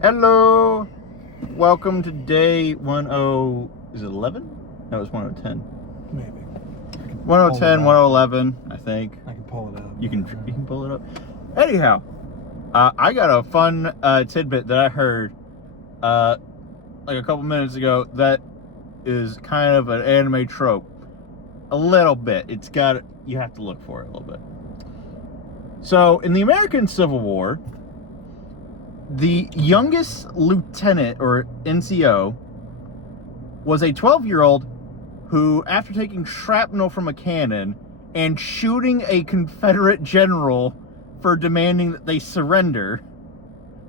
Hello! Welcome to day 11? No, it's 1010. Maybe. 1010, 111, I think. I can pull it up. You can pull it up. Anyhow, I got a fun tidbit that I heard like a couple minutes ago that is kind of an anime trope. A little bit. You have to look for it a little bit. So, in the American Civil War, the youngest lieutenant, or NCO, was a 12-year-old who, after taking shrapnel from a cannon and shooting a Confederate general for demanding that they surrender,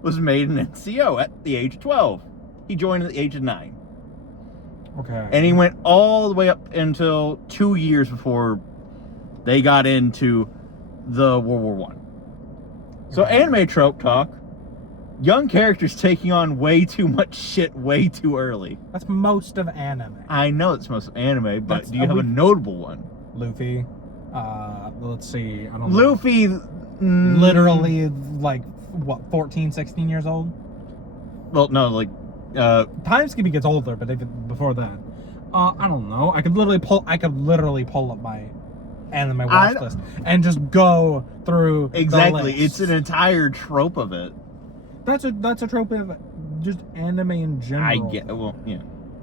was made an NCO at the age of 12. He joined at the age of 9. Okay. And he went all the way up until 2 years before they got into the World War I. So, anime trope talk. Young characters taking on way too much shit way too early. That's most of anime. I know it's most of anime, but do you have a notable one? Luffy. Let's see. I don't know. Luffy... Literally, like, what, 14, 16 years old? Well, no, like... Time skipping gets older, but before that. I don't know. I could literally pull up my anime watch list and just go through Exactly. the list. It's an entire trope of it. That's a trope of just anime in general. Yeah.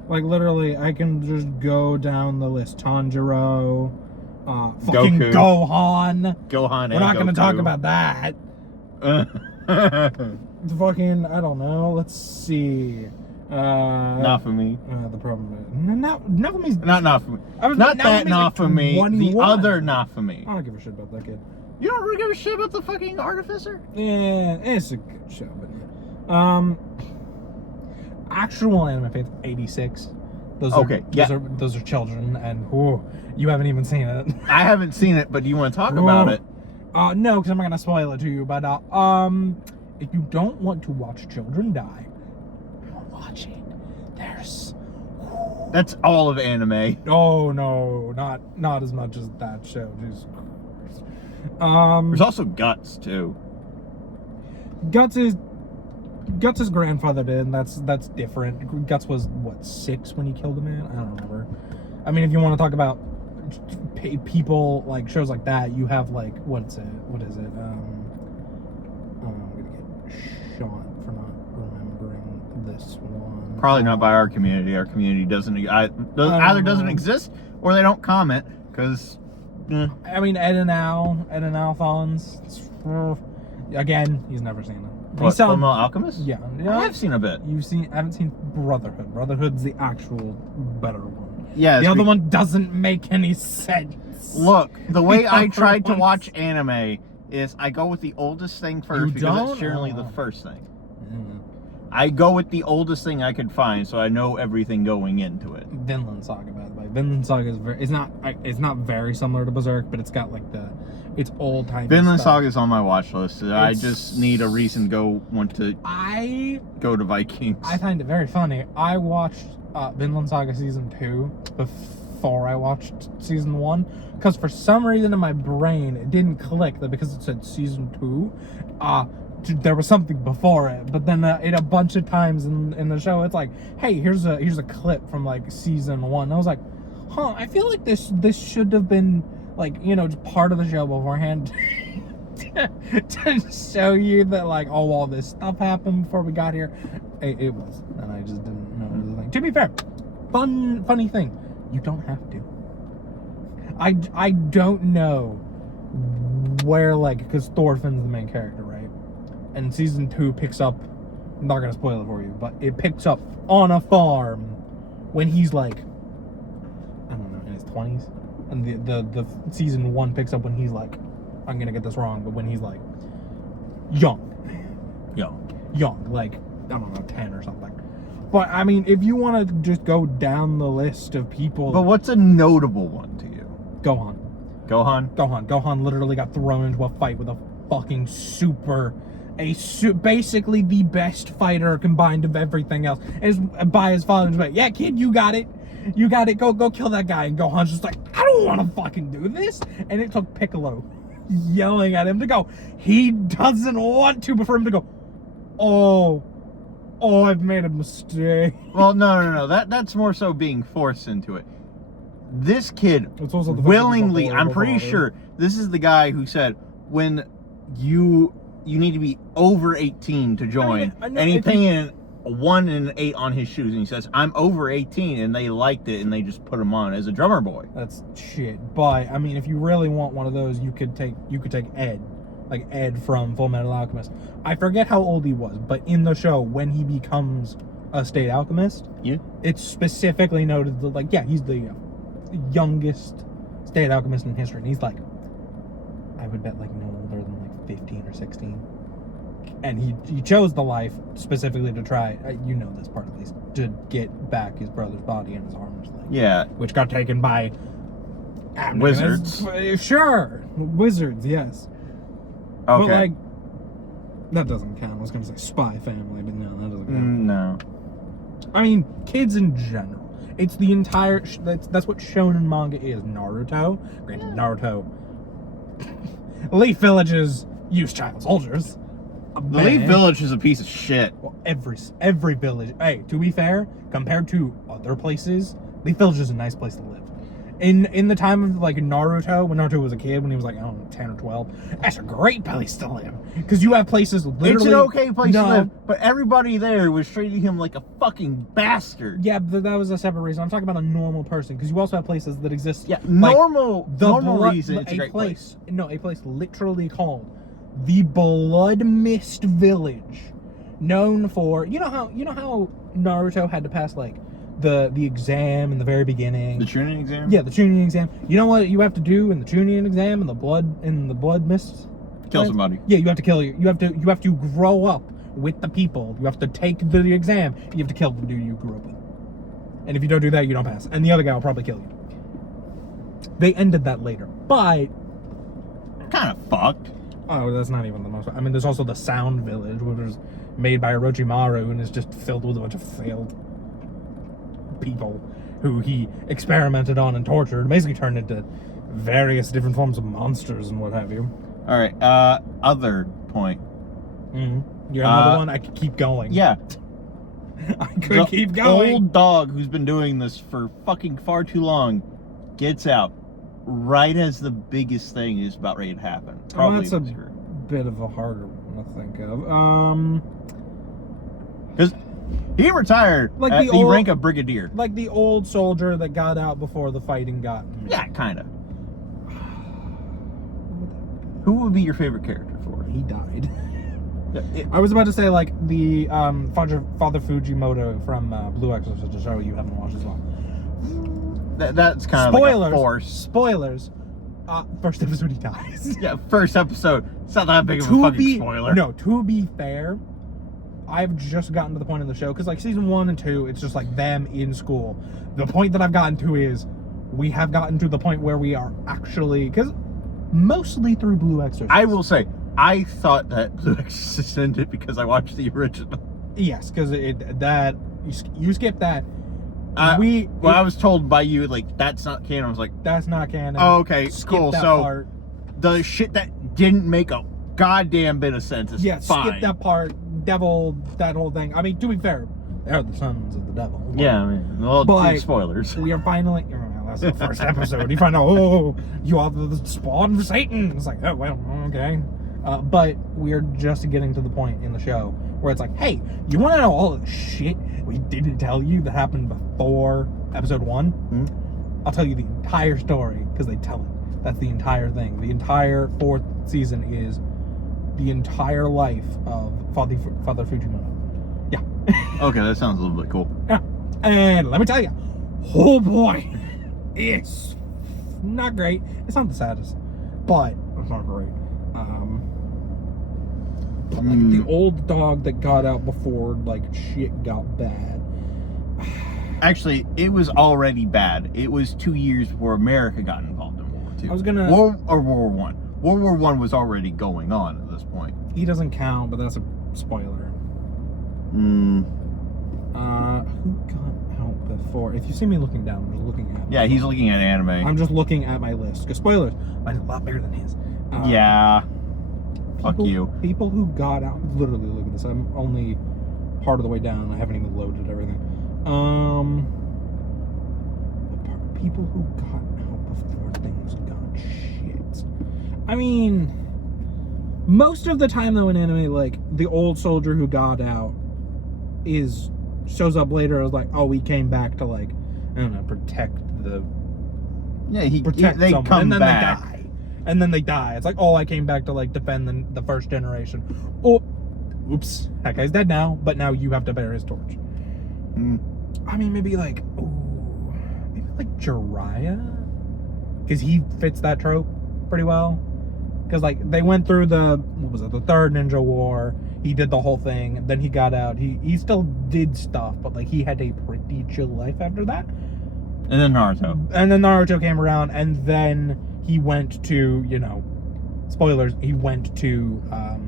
Like, literally, I can just go down the list. Tanjiro, fucking Goku. Gohan. We're not going to talk about that. Fucking, I don't know. Let's see. Nafumi. The problem is... Nafumi's... Not Nafumi. Not that Nafumi. The other Nafumi. I don't give a shit about that kid. You don't really give a shit about the fucking artificer? Yeah, it's a good show, but yeah. Actual anime fans, 86. Those are children, and you haven't even seen it. I haven't seen it, but do you want to talk about it? No, because I'm not gonna spoil it to you. But if you don't want to watch children die, don't watch it. That's all of anime. Oh no, not as much as that show. Jesus Christ. There's also Guts too. Guts' grandfather did, and that's different. Guts was what, 6 when he killed a man? I don't remember. I mean, if you want to talk about people like shows like that, you have like what is it? I'm gonna get shot for not remembering this one. Probably not by our community. Our community either doesn't exist or they don't comment because. I mean, Ed and Al Fallons. Again, he's never seen it. What, Fullmetal Alchemist? Yeah. I have seen a bit. I haven't seen Brotherhood. Brotherhood's the actual better one. Yeah. The other one doesn't make any sense. Look, the way I tried to watch anime is I go with the oldest thing first because it's generally the first thing. I go with the oldest thing I could find, so I know everything going into it. Vinland Saga, by the way. Vinland Saga is it's not very similar to Berserk, but it's got like it's old time. Vinland Saga is on my watch list. I just need a reason to go to Vikings. I find it very funny. I watched Vinland Saga season 2 before I watched season 1 because for some reason in my brain it didn't click that because it said season 2. There was something before it, but then in a bunch of times in the show, it's like, hey, here's a clip from like season 1. I was like, I feel like this should have been like, just part of the show beforehand to show you that like, all this stuff happened before we got here. It was, and I just didn't know it was a thing. To be fair, funny thing, you don't have to. I don't know where, like, because Thorfinn's the main character, right? And season 2 picks up, I'm not going to spoil it for you, but it picks up on a farm when he's like, I don't know, in his 20s. And the season 1 picks up when he's like, I'm going to get this wrong, but when he's like young, like, I don't know, 10 or something. But I mean, if you want to just go down the list of people. But what's a notable one to you? Gohan. Gohan literally got thrown into a fight with a fucking basically the best fighter combined of everything else. And by his father, he's like, yeah, kid, you got it. Go kill that guy. And Gohan's just like, I don't want to fucking do this. And it took Piccolo yelling at him to go. He doesn't want to, but for him to go, oh, oh, I've made a mistake. Well, no. That's more so being forced into it. This kid It's also the willingly, fact that I'm he's a pretty horrible sure this is the guy who said when you need to be over 18 to join, I know, and he if you- painted a 1 and an 8 on his shoes, and he says, "I'm over 18," and they liked it, and they just put him on as a drummer boy. That's shit. But I mean, if you really want one of those, you could take Ed, like Ed from Full Metal Alchemist. I forget how old he was, but in the show, when he becomes a state alchemist, Yeah. it's specifically noted that, like, yeah, he's the youngest state alchemist in history, and he's like, I would bet, like, no older than like 15 or 16. And he chose the life specifically to try, you know this part at least, to get back his brother's body and his armor's leg. Yeah. Which got taken by Wizards. Sure, wizards, yes. Okay. But like, that doesn't count. I was gonna say Spy Family, but no, that doesn't count. No. I mean, kids in general. It's the entire. That's what shonen manga is. Naruto. Granted, Naruto. Leaf Village's use child soldiers. The Leaf Village is a piece of shit. Well, every village. Hey, to be fair, compared to other places, Leaf Village is a nice place to live. In the time of like Naruto, when Naruto was a kid, when he was like, I don't know, 10 or 12, that's a great place to live. Because you have places literally. It's an okay place to live, but everybody there was treating him like a fucking bastard. Yeah, but that was a separate reason. I'm talking about a normal person, because you also have places that exist. Yeah, like normal reason it's a great place. No, a place literally called the Blood Mist Village, known for you know how Naruto had to pass like the exam in the very beginning. The Chunin exam? Yeah, the Chunin exam. You know what you have to do in the Chunin exam and the blood mist? Kill somebody. Yeah, you have to kill you. You have to grow up with the people. You have to take the exam. You have to kill the dude you grew up with. And if you don't do that, you don't pass. And the other guy will probably kill you. They ended that later, but Kind of fucked. oh, that's not even the most. I mean, there's also the Sound Village, which was made by Orochimaru and is just filled with a bunch of failed people who he experimented on and tortured, and basically turned into various different forms of monsters and what have you. All right. Other point. You have another one? I could keep going. Yeah. I could keep going. Old dog who's been doing this for fucking far too long gets out right as the biggest thing is about ready to happen. Probably that's a this year. bit of a harder one to think of. Because he retired Like at the the old- rank of brigadier. Like the old soldier that got out before the fighting got. Yeah, kind of. Who would be your favorite character for it? He died. It- I was about to say like the Father Fujimoto from Blue Exorcist, a show you haven't watched as well. that's kind of like Spoilers. a force. Spoilers. First episode he dies. Yeah, first episode. It's not that big of a fucking spoiler. No, to be fair, I've just gotten to the point in the show because like season 1 and 2, it's just like them in school. The point that I've gotten to is we have gotten to the point where we are actually, because mostly through Blue Exorcist. I will say, I thought that Blue Exorcist ended because I watched the original. Yes, because you skip that. I was told by you, like, that's not canon. I was like, That's not canon. oh, okay, Skip cool. that So part. the shit that didn't make a goddamn bit of sense is Yeah, fine. skip that part. Devil, that whole thing. I mean, to be fair, they're the sons of the devil. Yeah, I mean, well, But- spoilers. We are finally. Oh, that's the first episode. You find out, oh, you are the spawn of Satan. It's like, oh, well, okay. But we are just getting to the point in the show where it's like, hey, you want to know all the shit we didn't tell you that happened before episode 1? I'll tell you the entire story because they tell it. That's the entire thing. The entire 4th season is the entire life of Father Fujimoto. Yeah. Okay, that sounds a little bit cool. Yeah. And let me tell you, oh boy, it's not great. It's not the saddest, but it's not great. But like the old dog that got out before like shit got bad. Actually, it was already bad. It was 2 years before America got involved in World War II. I was gonna- World War One. World War One was already going on at this point. He doesn't count, but that's a spoiler. Who got out before? If you see me looking down, I'm just looking at. Yeah, he's looking at anime. I'm just looking at my list. Because spoilers, mine's a lot bigger than his. Yeah. Fuck People- you. People who got out, literally look at this. I'm only part of the way down. I haven't even loaded everything. People who got out before things got shit. I mean, most of the time though in anime, like the old soldier who got out shows up later as like, oh, he came back to like, I don't know, protect the. Yeah, they come and then back. they die. And then they die. It's like, oh, I came back to like defend the first generation. Oh, oops, that guy's dead now. But now you have to bear his torch. I mean, maybe like Jiraiya, because he fits that trope pretty well. Because like they went through the third Ninja War. He did the whole thing. Then he got out. He still did stuff, but like he had a pretty chill life after that. And then Naruto. And then Naruto came around, and then he went to, spoilers, he went to, I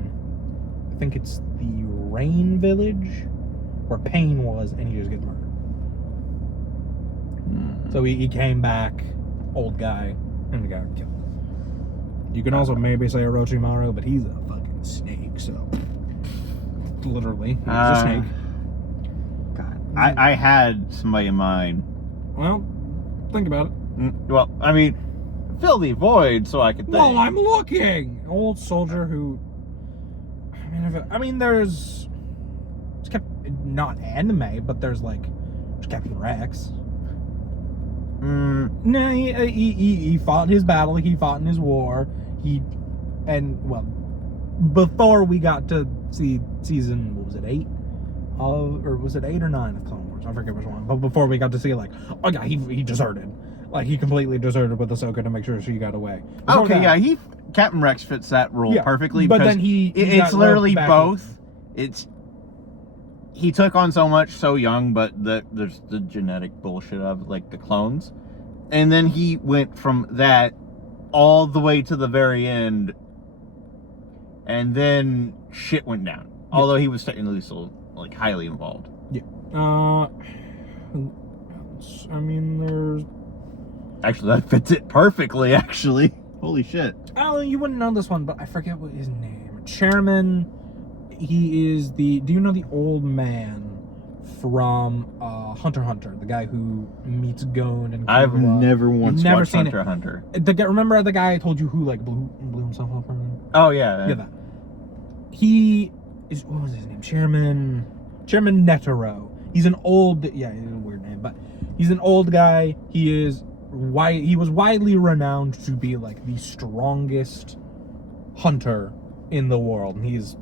think it's the Rain Village, where Pain was, and he just gets murdered. So he came back, old guy, and he got killed. You can also maybe say Orochimaru, but he's a fucking snake, so. Literally, he's a snake. God. I had somebody in mind. Well, think about it. Well, I mean, fill the void so I can think. Well, I'm looking! Old soldier who... there's... It's not anime, but there's Captain Rex. No, he fought his battle, he fought in his war, before we got to see season, what was it, 8? Or was it 8 or 9 of Clone Wars? I forget which one. But before we got to see, oh yeah, he deserted. Like, he completely deserted with Ahsoka to make sure she got away. Before okay, that, yeah, Captain Rex fits that role perfectly. But because then it's literally both. He took on so much so young, but there's the genetic bullshit of, like, the clones. And then he went from that all the way to the very end, and then shit went down. Yeah. Although he was technically still, highly involved. Yeah. There's... Actually, that fits it perfectly, actually. Holy shit. Oh, you wouldn't know this one, but I forget what his name. Chairman, he is do you know the old man from Hunter x Hunter? The guy who meets Gon and I've never once watched seen Hunter x Hunter. Remember the guy I told you who, blew himself up? Oh, yeah. Yeah, that. He is, what was his name? Chairman Netero. He's an old, yeah, he's a weird name, but he's an old guy. He was widely renowned to be the strongest hunter in the world, and he's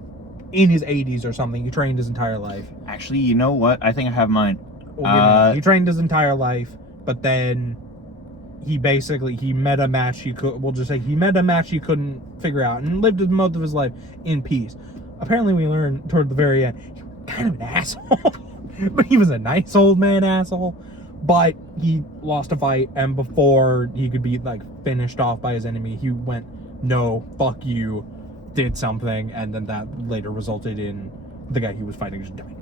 in his 80s or something. He trained his entire life. Actually, you know what? I think I have mine. He trained his entire life, but then he met a match he couldn't figure out, and lived most of his life in peace. Apparently, we learned toward the very end, he was kind of an asshole. But he was a nice old man asshole. But he lost a fight, and before he could be finished off by his enemy, he went, "No, fuck you," did something, and then that later resulted in the guy he was fighting just dying.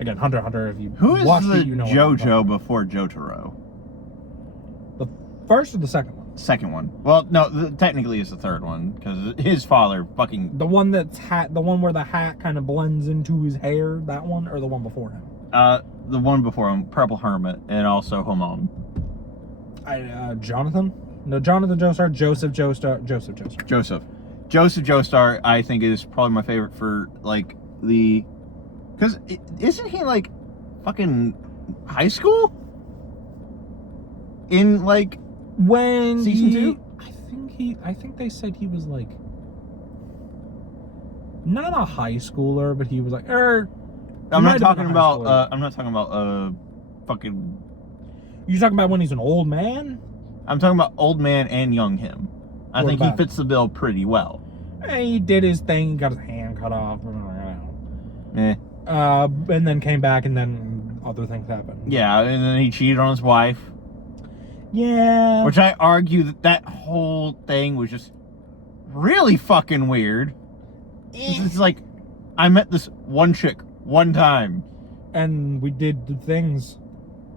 Again, Hunter x Hunter, if you watched it, you know JoJo before Jotaro? The first or the second one? Second one. Well, no, technically it's the third one, because his father fucking... The one the one where the hat kind of blends into his hair, that one, or the one before him? The one before him, Purple Hermit, and also Homon. Jonathan? No, Jonathan Joestar, Joseph Joestar. Joseph Joestar, I think, is probably my favorite for, because isn't he, fucking high school? In, when season 2? I think they said he was, not a high schooler, but he was, I'm not talking about fucking... You're talking about when he's an old man? I'm talking about old man and young him. I think he fits the bill pretty well. He did his thing, he got his hand cut off. Eh. And then came back, and then other things happened. Yeah, and then he cheated on his wife. Yeah. Which I argue that whole thing was just really fucking weird. It's I met this one chick one time. And we did the things.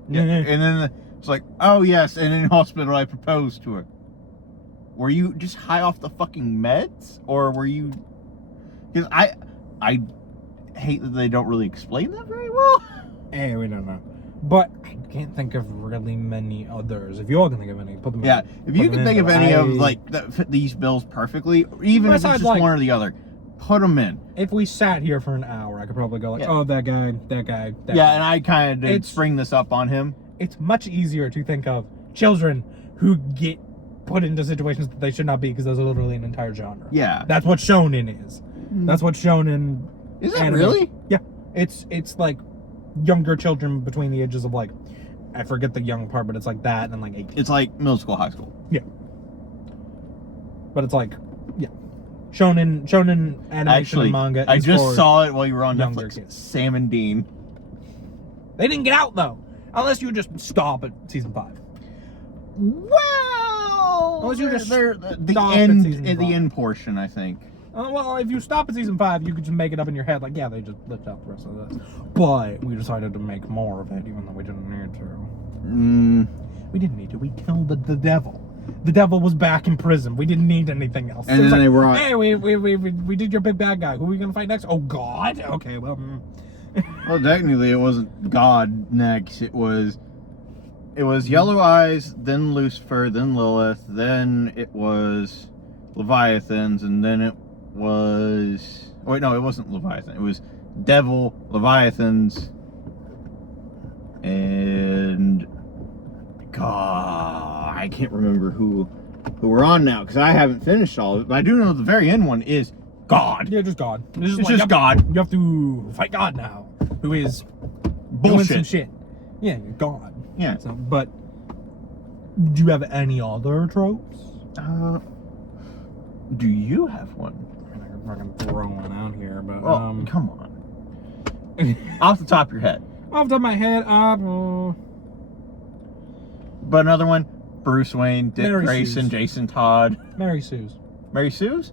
Yeah, and then it's oh yes, and in hospital I proposed to her. Were you just high off the fucking meds? Or were you... Because hate that they don't really explain that very well. Hey, we don't know. But I can't think of really many others. If you all can think of any, put them in. Yeah, if you can think of any of like that fit these bills perfectly, even if it's Besides, just like, one or the other, put them in. If we sat here for an hour, I could probably go like, Yeah. oh, that guy, that guy, that Yeah, guy. and I kind of did It's- spring this up on him. It's much easier to think of children who get put into situations that they should not be because those are literally an entire genre. Yeah. That's what shonen is. That's what shonen Is it anime- really? Yeah. It's like younger children between the ages of like, I forget the young part, but it's like that and like 18. It's like middle school, high school. Yeah. But it's like, yeah. Shonen animation Actually, and manga I is just for saw it while you were on younger Netflix. kids. Sam and Dean. They didn't get out though. Unless you just stop at season 5. Well, Unless you just they're the stop at end, season the 5. end portion, I think. Well, if you stop at season 5, you could just make it up in your head, like, yeah, they just left out the rest of this. But we decided to make more of it, even though we didn't need to. We didn't need to. We killed the devil. The devil was back in prison. We didn't need anything else. And It was then like, they were on. hey, we did your big bad guy. Who are we gonna fight next? Oh God. Okay, well. Well, technically, it wasn't God next. It was Yellow Eyes, then Lucifer, then Lilith, then it was Leviathans, and then it was. Wait, no, it wasn't Leviathan. It was Devil, Leviathans, and God, I can't remember who we're on now because I haven't finished all of it. But I do know the very end one is God. Yeah, just God. It's like, just you God. You have to fight God now, who is doing Bullshit. some shit. Yeah, you're God. Yeah. So, but do you have any other tropes? Do you have one? I could fucking throw one out here, but Well, come on. Off the top of your head. off the top of my head, But another one, Bruce Wayne, Dick Mary Grayson, Sue's. Jason Todd. Mary Sue's. Mary Sue's?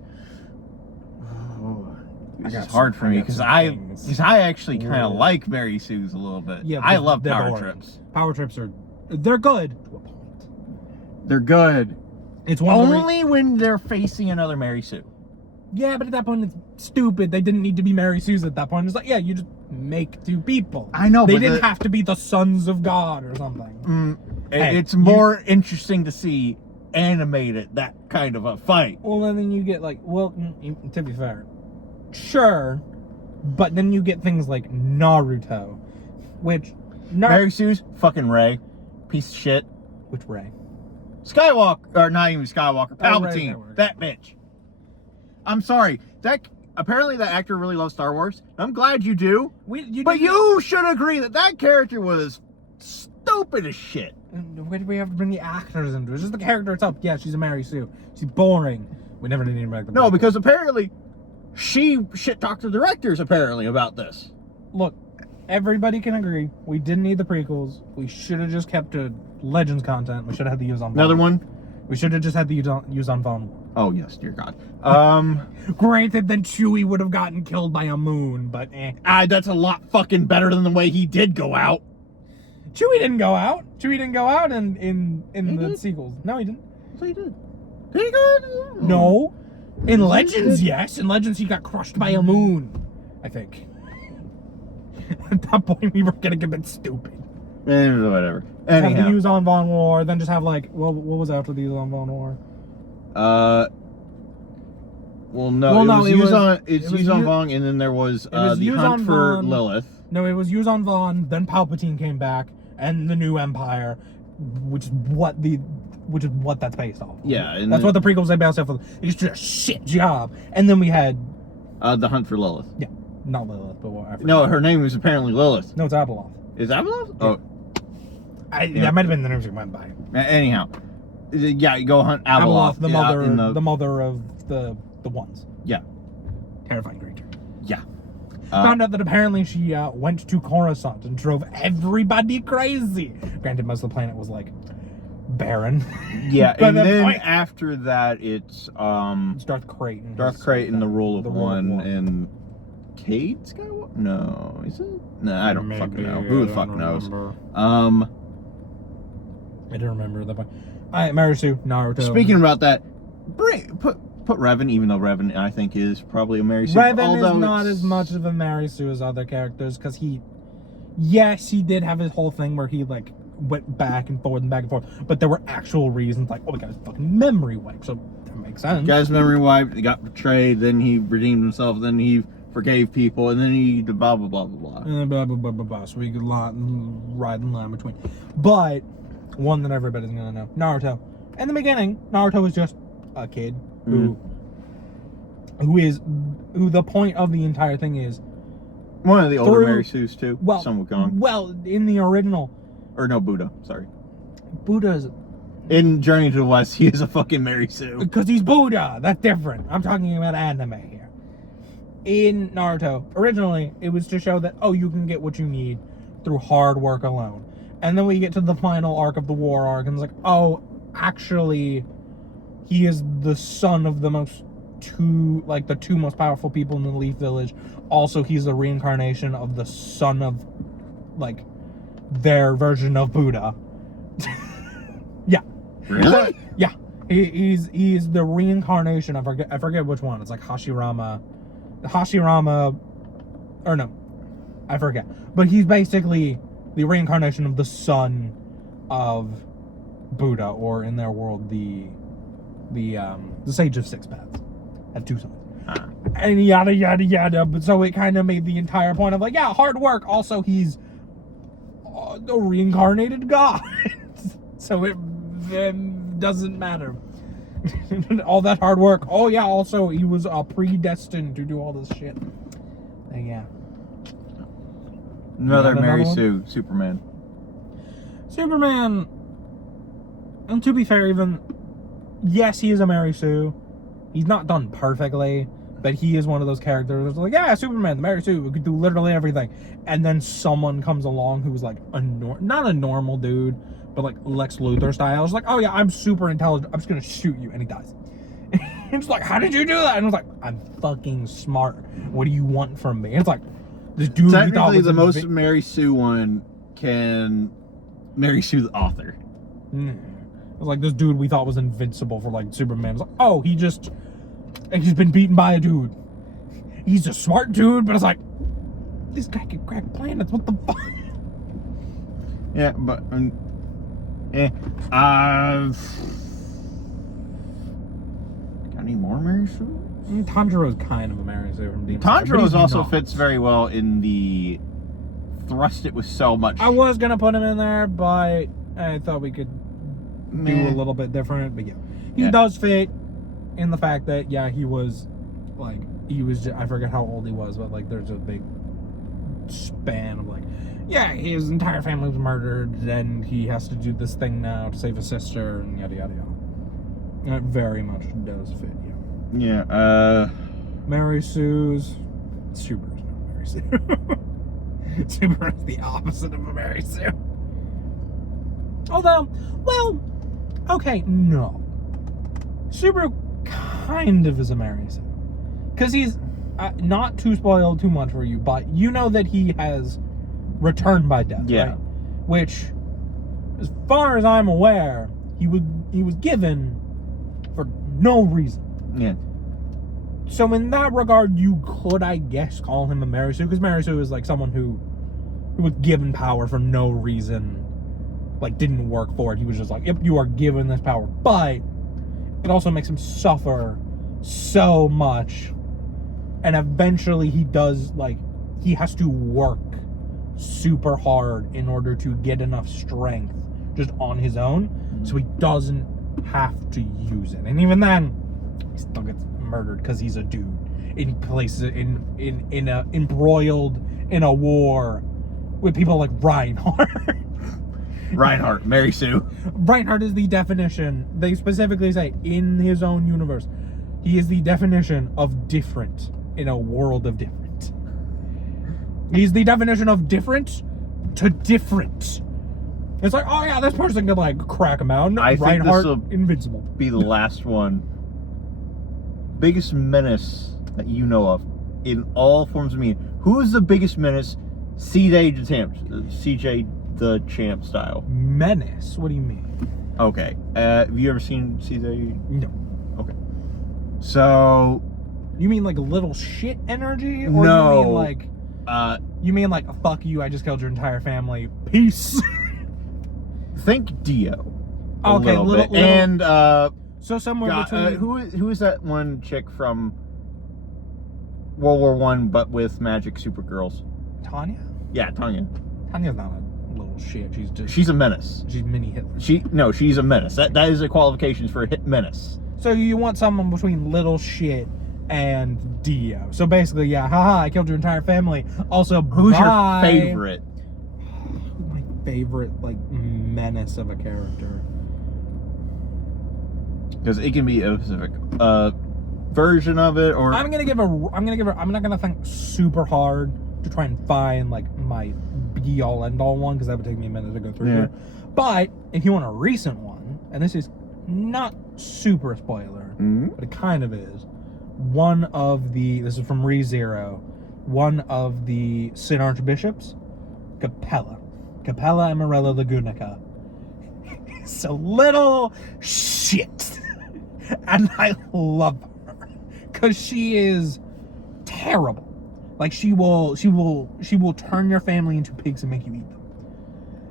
Oh, this got is hard some- for I me got because some I things. actually kind of Ooh. like Mary Sue's a little bit. Yeah, I because love they're Power boring. Trips. Power trips they're good to a point. They're good. It's one of the Only when they're facing another Mary Sue. yeah, but at that point it's stupid. They didn't need to be Mary Sue's at that point. It's like, yeah, you just make 2 people. I know, They but didn't have to be the sons of God or something. Hey, it's more interesting to see animated that kind of a fight. Well, and then you get like, well, to be fair, sure, but then you get things like Naruto, which Mary Sue's fucking Ray, piece of shit. which Ray? Skywalker, or not even Skywalker, Oh, Ray Palpatine, Skywalker. that bitch. I'm sorry, apparently that actor really loves Star Wars. I'm glad you do, but you should agree that character was stupid as shit. Why do we have to bring the actors into it? It's just the character itself. Yeah, she's a Mary Sue. She's boring. We never need to bring the No, because apparently she shit talked the directors apparently about this. look, everybody can agree we didn't need the prequels. We should have just kept to Legends content. We should have had the use on. Another one? We should have just had the use on phone. Oh yes, dear God. Granted, then Chewie would have gotten killed by a moon, but That's a lot fucking better than the way he did go out. Chewie didn't go out. Chewie didn't go out in He the did. sequels. No, he didn't. So he did. Did he go out? No. In Legends, yes. In Legends, he got crushed by a moon. I think. At that point, we were getting a bit stupid. Whatever. Have the Anyhow. use on Von War, then just have like, well, what was after the use on Von War? Well, no, Well, it no, was it used was- on it was Yuzon u- Vong, and then there was was the Yuzon hunt for Vong. Lilith. No, it was use on Vaughn, then Palpatine came back, and the New Empire, which is what that's based off. of. Yeah, and that's the- what the prequels they based off of. It's just a shit job. And then we had The hunt for Lilith. not Lilith, but what? I forget. No, her name was apparently Lilith. No, it's Abeloth. Is that Lilith? Yeah. Oh, Yeah. That might have been the names we went by. anyhow. Yeah, you go hunt Abeloth. the yeah, mother, in the mother of the ones. Yeah. Terrifying creature. Yeah. Found out that apparently she went to Coruscant and drove everybody crazy. Granted, most of the planet was like barren. Yeah, But and the then point- after that, it's It's Darth Creighton. Darth Creighton, the Rule of The Rule of One, One. and Cade Skywalker. No, is it? No, I don't fucking know. Who the fuck knows? I don't remember at that point. Alright, Mary Sue, Naruto. Speaking about that, put Revan, even though Revan I think is probably a Mary Sue. Revan is not as much of a Mary Sue as other characters, because he did have his whole thing where he like went back and forth, but there were actual reasons, like, oh, the guy's fucking memory wiped, so that makes sense. Guy's memory wiped, he got betrayed, then he redeemed himself, then he forgave people, and then he blah blah blah blah blah. And blah blah blah blah blah. So we could ride in line between. But one that everybody's gonna know, Naruto. In the beginning, Naruto is just a kid who the point of the entire thing is one of the older Mary Sues too. Well, some would call him. Well, in the original, or no, Buddha. Sorry, Buddha's in Journey to the West. He is a fucking Mary Sue because he's Buddha. That's different. I'm talking about anime here. In Naruto, originally, it was to show that, oh, you can get what you need through hard work alone. And then we get to the final arc of the war arc, and it's like, oh, actually, he is the son of the two most powerful people in the Leaf Village. Also, he's the reincarnation of the son of, like, their version of Buddha. Yeah. Really? Yeah. He's the reincarnation. I forget which one. It's like Hashirama, or no, I forget. But he's basically the reincarnation of the son of Buddha, or in their world, the Sage of Six Paths. Had two sons. And yada yada yada. But so it kind of made the entire point of like, yeah, hard work. Also, he's the reincarnated god. So it doesn't matter. All that hard work. Oh yeah, also he was predestined to do all this shit. Yeah. Another Mary Sue, Superman. Superman, and to be fair, even, yes, he is a Mary Sue. He's not done perfectly, but he is one of those characters that's like, yeah, Superman, the Mary Sue, we could do literally everything. And then someone comes along who's like not a normal dude, but like Lex Luthor style. It's like, oh yeah, I'm super intelligent, I'm just gonna shoot you, and he dies. It's like, how did you do that? And I was like, I'm fucking smart. What do you want from me? And it's like, this dude. Technically, the most Mary Sue one can Mary Sue the author. It was like, this dude we thought was invincible for like Superman. It's like, oh, he's been beaten by a dude. He's a smart dude, but it's like, this guy can crack planets. What the fuck? Yeah, but got any more Mary Sue? Tanjiro's kind of a Mary Sue from Demon Slayer. Tanjiro's also fits very well in the thrust it with so much. I was gonna put him in there, but I thought we could do a little bit different. But yeah, he does fit in the fact that he was I forget how old he was, but like there's a big span of like, yeah, his entire family was murdered, and he has to do this thing now to save his sister, and yada yada yada. And it very much does fit. Yeah. Mary Sue's. Super's not Mary Sue. Super is the opposite of a Mary Sue. Although, well, okay, no. Super kind of is a Mary Sue. Because he's, not to spoil too much for you, but you know that he has returned by death, right? Which, as far as I'm aware, he was given for no reason. Yeah. So in that regard, you could, I guess, call him a Mary Sue, because Mary Sue is like someone who was given power for no reason, like didn't work for it. He was just like, yep, you are given this power. But it also makes him suffer so much, and eventually he does, like, he has to work super hard in order to get enough strength just on his own, so he doesn't have to use it. And even then, he still gets murdered because he's a dude in places embroiled in a war with people like Reinhardt. Reinhardt, Mary Sue. Reinhardt is the definition. They specifically say in his own universe, he is the definition of different in a world of different. He's the definition of different to different. It's like, oh yeah, this person could like crack him out. I think this will invincible. Be the last one. Biggest menace that you know of in all forms of media. Who is the biggest menace? CJ the Champ style. Menace? What do you mean? Okay. Have you ever seen CJ? No. Okay. So You mean like little shit energy? Or No. you mean like fuck you, I just killed your entire family. Peace. think Dio. A Okay, little bit. little- And So somewhere God, between who is that one chick from World War One, but with magic supergirls? Tanya? Yeah, Tanya. Tanya's not a little shit. She's a menace. She's mini Hitler. She's a menace. That is a qualification for a hit menace. So you want someone between little shit and Dio. So basically, yeah, haha, I killed your entire family. Also, Who's bye. your favorite? My favorite, like, menace of a character. Because it can be a specific version of it, or I'm not gonna think super hard to try and find like my be all end all one, because that would take me a minute to go through here. But if you want a recent one, and this is not super spoiler, but it kind of is. This is from ReZero, one of the Sin Archbishops, Capella Amarella Lagunica. It's a little shit. And I love her. Because she is terrible. Like, she will turn your family into pigs and make you eat them.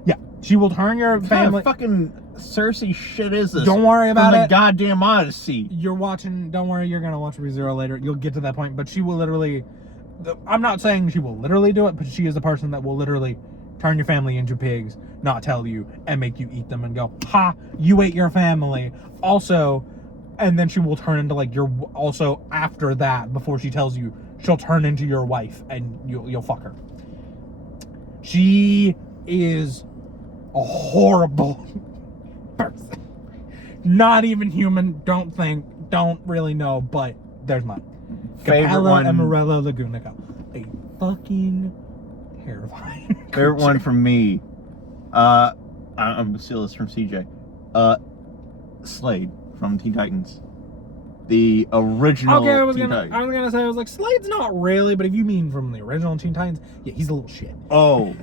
Yeah, she will turn your family. What kind of fucking Cersei shit is this? Don't worry about From the it. goddamn Odyssey. You're watching. Don't worry, you're gonna watch ReZero later. You'll get to that point. But she will literally. I'm not saying she will literally do it, but she is the person that will literally turn your family into pigs, not tell you, and make you eat them and go, ha, you ate your family. Also, and then she will turn into like your. Also, after that, before she tells you, she'll turn into your wife and you'll fuck her. She is a horrible person. Not even human. Don't really know. But there's mine. Favorite Capella one. Amarella Lagunica. A fucking terrifying. Favorite one from me. I'm gonna steal this from CJ. Slade from Teen Titans. The original. Okay, I was Teen gonna Titans. say, I was like, Slade's not really, but if you mean from the original Teen Titans, yeah, he's a little shit. Oh.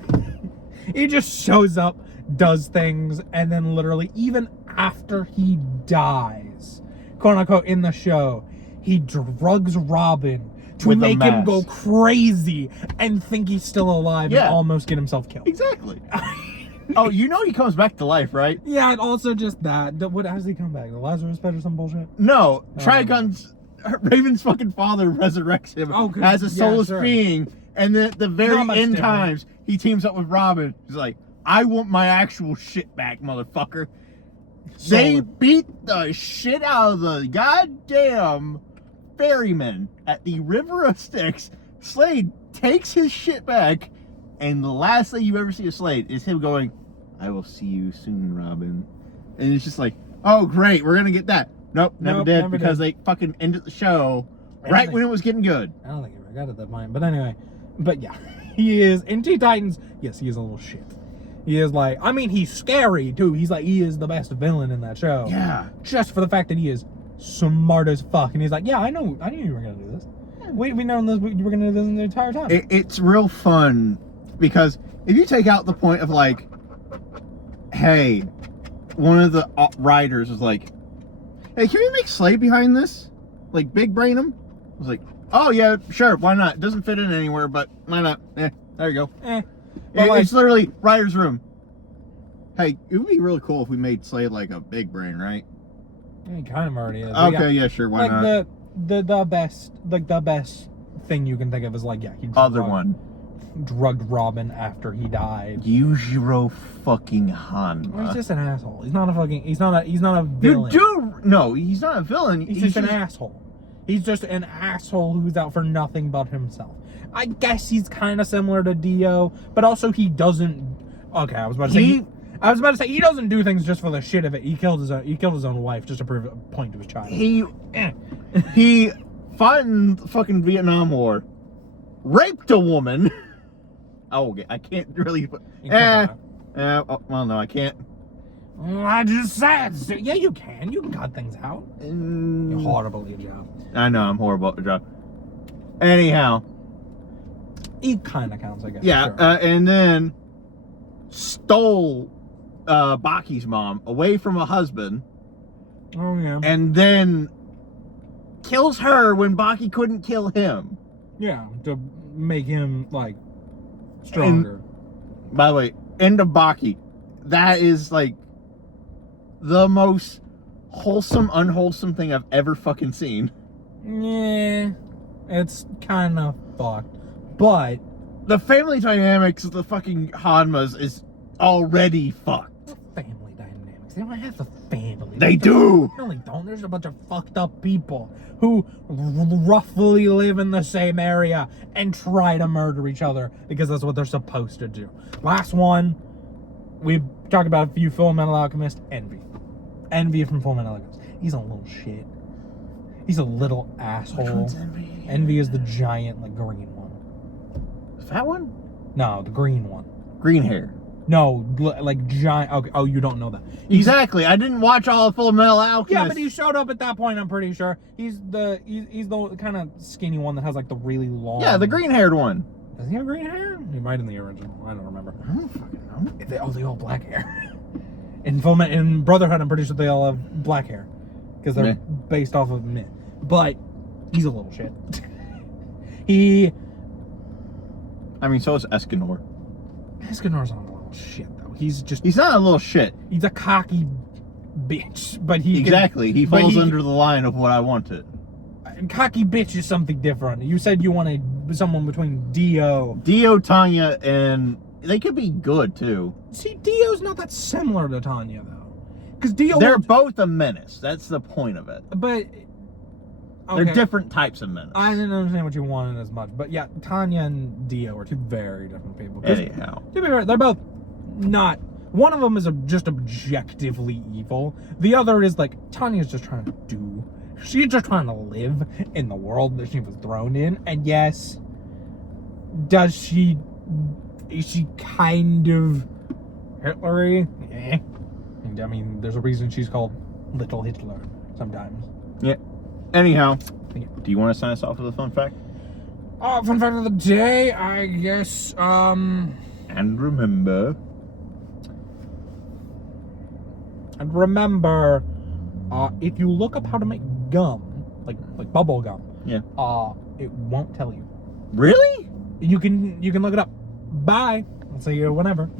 He just shows up, does things, and then literally, even after he dies, quote unquote, in the show, he drugs Robin to With a make him mask. go crazy and think he's still alive and almost get himself killed. Exactly. Oh, you know he comes back to life, right? Yeah, and also just that. What? How does he come back? The Lazarus pit or some bullshit? No, Trigun's Raven's fucking father resurrects him as a soulless being, and then at the very end different. times he teams up with Robin. He's like, "I want my actual shit back, motherfucker." They beat the shit out of the goddamn ferryman at the River of Styx. Slade takes his shit back, and the last thing you ever see of Slade is him going, "I will see you soon, Robin." And it's just like, oh great, we're gonna get that. Nope, never did, because they fucking ended the show right when it was getting good. I don't think he ever got at that point. But anyway, but yeah, he is in Teen Titans. Yes, he is a little shit. He is like, I mean, he's scary too. He is the best villain in that show. Yeah. Just for the fact that he is smart as fuck, and he's like, yeah, I knew you were gonna do this. We known this. You were gonna do this the entire time. It's real fun because if you take out the point of like, hey, one of the writers was like, hey, can we make Slade behind this? Like, big brain him? I was like, oh yeah, sure, why not? It doesn't fit in anywhere, but why not? There you go. It's literally writer's room. Hey, it would be really cool if we made Slade like a big brain, right? He kind of already is. Okay, yeah, sure, why not? The best thing you can think of is like, yeah, he drugged Robin after he died. Yujiro fucking Hanma. He's just an asshole. He's not a villain. He's not a villain. He's just an asshole. He's just an asshole who's out for nothing but himself. I guess he's kind of similar to Dio, but also he doesn't. Okay, I was about to say he doesn't do things just for the shit of it. He killed his own wife just to prove a point to his child. He fought in the fucking Vietnam War, raped a woman. Oh, okay, I can't really. Well, no, I can't. I just said. Yeah, you can. You can cut things out. You're horrible at your job. I know, I'm horrible at the job. Anyhow. It kind of counts, I guess. Yeah, sure. And then stole Baki's mom away from a husband. Oh, yeah. And then kills her when Baki couldn't kill him. Yeah, to make him, like, stronger. And, by the way, end of Baki. That is, like, the most wholesome, unwholesome thing I've ever fucking seen. Yeah, it's kind of fucked. But the family dynamics of the fucking Hanmas is already fucked. Family dynamics. They don't have a family. They do! No, they don't. There's a bunch of fucked up people who roughly live in the same area and try to murder each other because that's what they're supposed to do. Last one, we've talked about a few Full Metal Alchemist. Envy. Envy from Full Metal Alchemist. He's a little shit. He's a little asshole. Envy is the giant, like, green one. That one? No, the green one. Green hair. No, like giant. Okay. Oh, you don't know that. Exactly. I didn't watch all of Full Metal Alchemist. Yeah, but he showed up at that point. I'm pretty sure he's the kind of skinny one that has like the really long. Yeah, the green-haired one. Does he have green hair? He might in the original. I don't remember. I don't fucking know. They all black hair. In Brotherhood, I'm pretty sure they all have black hair because they're based off of Myth. But he's a little shit. I mean, so is Escanor. Escanor's not a little shit though. He's not a little shit. He's a cocky bitch, but he falls under the line of what I wanted. Cocky bitch is something different. You said you wanted someone between Dio, Tanya, and they could be good too. See, Dio's not that similar to Tanya though, because they're both a menace. That's the point of it. But they're different types of menace. I didn't understand what you wanted as much, but yeah, Tanya and Dio are two very different people. Anyhow, to be fair, they're both not. One of them is just objectively evil. The other is like Tanya's just trying to do. She's just trying to live in the world that she was thrown in. And yes, is she kind of Hitlery? Eh. I mean, there's a reason she's called Little Hitler sometimes. Yeah. Anyhow, do you want to sign us off with a fun fact? Fun fact of the day, I guess, And remember, if you look up how to make gum, like bubble gum, yeah, it won't tell you. Really? You can look it up. Bye. I'll see you whenever.